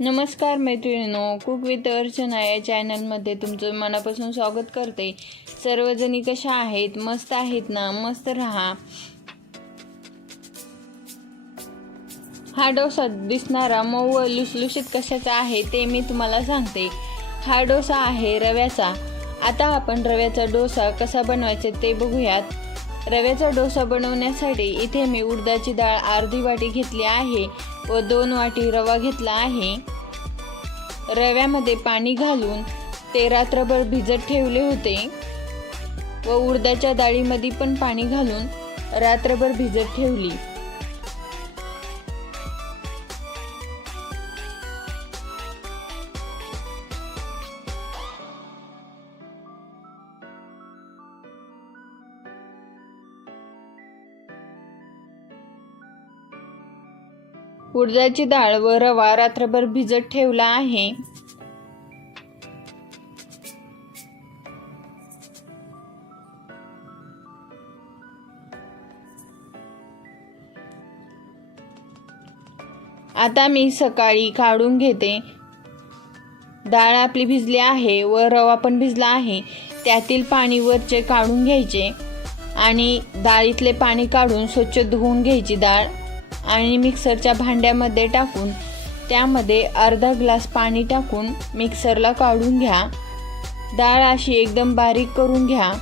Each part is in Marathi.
नमस्कार मैत्रिणींनो कुक विथ अर्चना या चॅनलमध्ये तुमचं मनापासून स्वागत करते. सर्वजणी कशा आहेत? मस्त आहेत ना? मस्त राहा. हा डोसा दिसणारा मऊ व लुसलुशीत कशाचा आहे ते मी तुम्हाला सांगते. हा डोसा आहे रव्याचा. आता आपण रव्याचा डोसा कसा बनवायचा ते बघूयात. रव्याचा डोसा बनवण्यासाठी इथे मी उडदाची डाळ अर्धी वाटी घेतली आहे. व दोन वाटी रवा घेतला आहे. रव्यामध्ये पाणी घालून ते रात्रभर भिजत ठेवले होते. व उडदाच्या डाळीमध्ये पण पाणी घालून रात्रभर भिजत ठेवली. उडदाची डाळ व रवा रात्रभर भिजत ठेवला आहे. आता मी सकाळी काढून घेते. डाळ आपली भिजली आहे व रवा पण भिजला आहे. त्यातील पाणी वरचे काढून घ्यायचे आणि डाळीतले पाणी काढून स्वच्छ धुवून घ्यायची डाळ. आणि मिक्सरच्या भांड्यामध्ये टाकून त्यामध्ये अर्धा ग्लास पाणी टाकून मिक्सरला काढून घ्या. डाळ अशी एकदम बारीक करून घ्या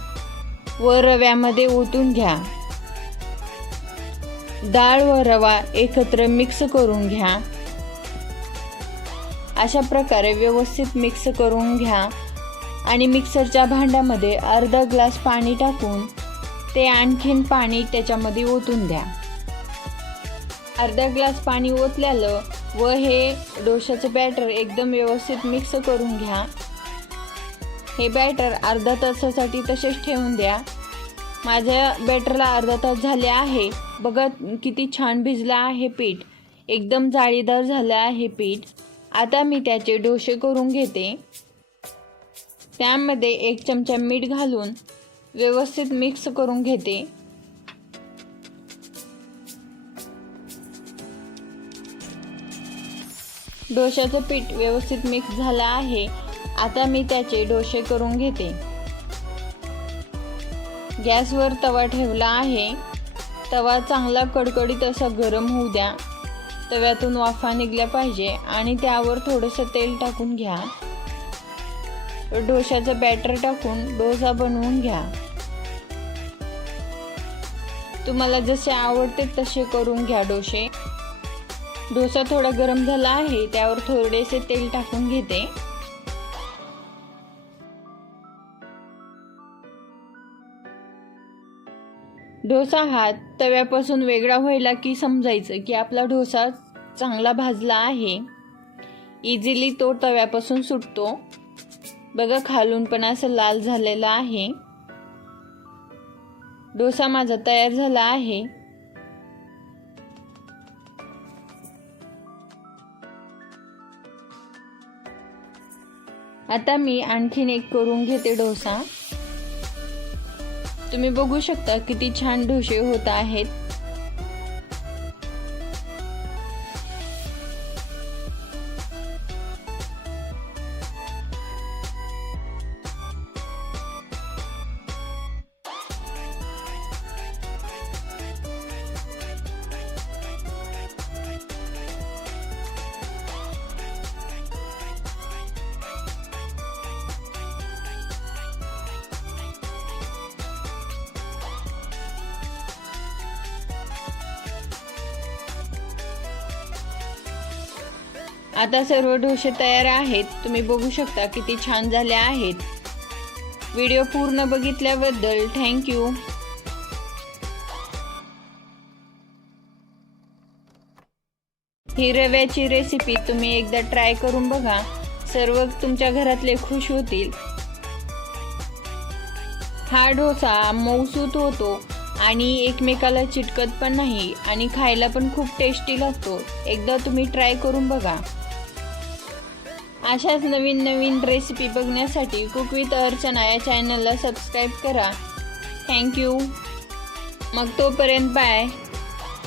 व रव्यामध्ये ओतून घ्या. डाळ व रवा एकत्र मिक्स करून घ्या. अशा प्रकारे व्यवस्थित मिक्स करून घ्या आणि मिक्सरच्या भांड्यामध्ये अर्धा ग्लास पाणी टाकून ते आणखीन पाणी त्याच्यामध्ये ओतून द्या. अर्धा ग्लास पाणी ओतल्यालं व हे डोशाचं बॅटर एकदम व्यवस्थित मिक्स करून घ्या. हे बॅटर अर्धा तासासाठी तसेच ठेवून द्या. माझ्या बॅटरला अर्धा तास झाले आहे. बघा किती छान भिजलं आहे पीठ. एकदम जाळीदार झालं आहे पीठ. आता मी त्याचे डोसे करून घेते. त्यामध्ये एक चमचा मीठ घालून व्यवस्थित मिक्स करून घेते. डोशाचं पीठ व्यवस्थित मिक्स झालं आहे. आता मी त्याचे डोसे करून घेते. गॅसवर तवा ठेवला आहे. तवा चांगला कडकडीत असा गरम होऊ द्या. तव्यातून वाफा निघल्या पाहिजे आणि त्यावर थोडंसं तेल टाकून घ्या. डोशाचं बॅटर टाकून डोसा बनवून घ्या. तुम्हाला जसे आवडते तसे करून घ्या डोसे. डोसा थोडा गरम झाला आहे त्यावर थोडेसे तेल टाकून घेते. डोसा हा तव्यापासून वेगळा व्हायला की समजायचं की आपला डोसा चांगला भाजला आहे. इझिली तो तव्यापासून सुटतो. बघा खालून पण असं लाल झालेला आहे. डोसा माझा तयार झाला आहे. आता मी आणखीन एक करून घेते डोसा. तुम्ही बघू शकता किती छान डोसे होत आहेत. आता सर्व डोसे तयार आहेत. तुम्ही बघू शकता किती छान झाले आहेत. व्हिडिओ पूर्ण बघितल्याबद्दल थँक्यू ही रव्याची रेसिपी तुम्ही एकदा ट्राय करून बघा. सर्व तुमच्या घरातले खुश होतील. हा डोसा मऊसूत होतो आणि एकमेकाला चिटकत पण नाही आणि खायला पण खूप टेस्टी लागतो. एकदा तुम्ही ट्राय करून बघा. अशाच नवीन नवीन रेसिपी बघण्यासाठी कुक विथ अर्चना या चॅनलला सबस्क्राईब करा. थँक्यू मग तोपर्यंत बाय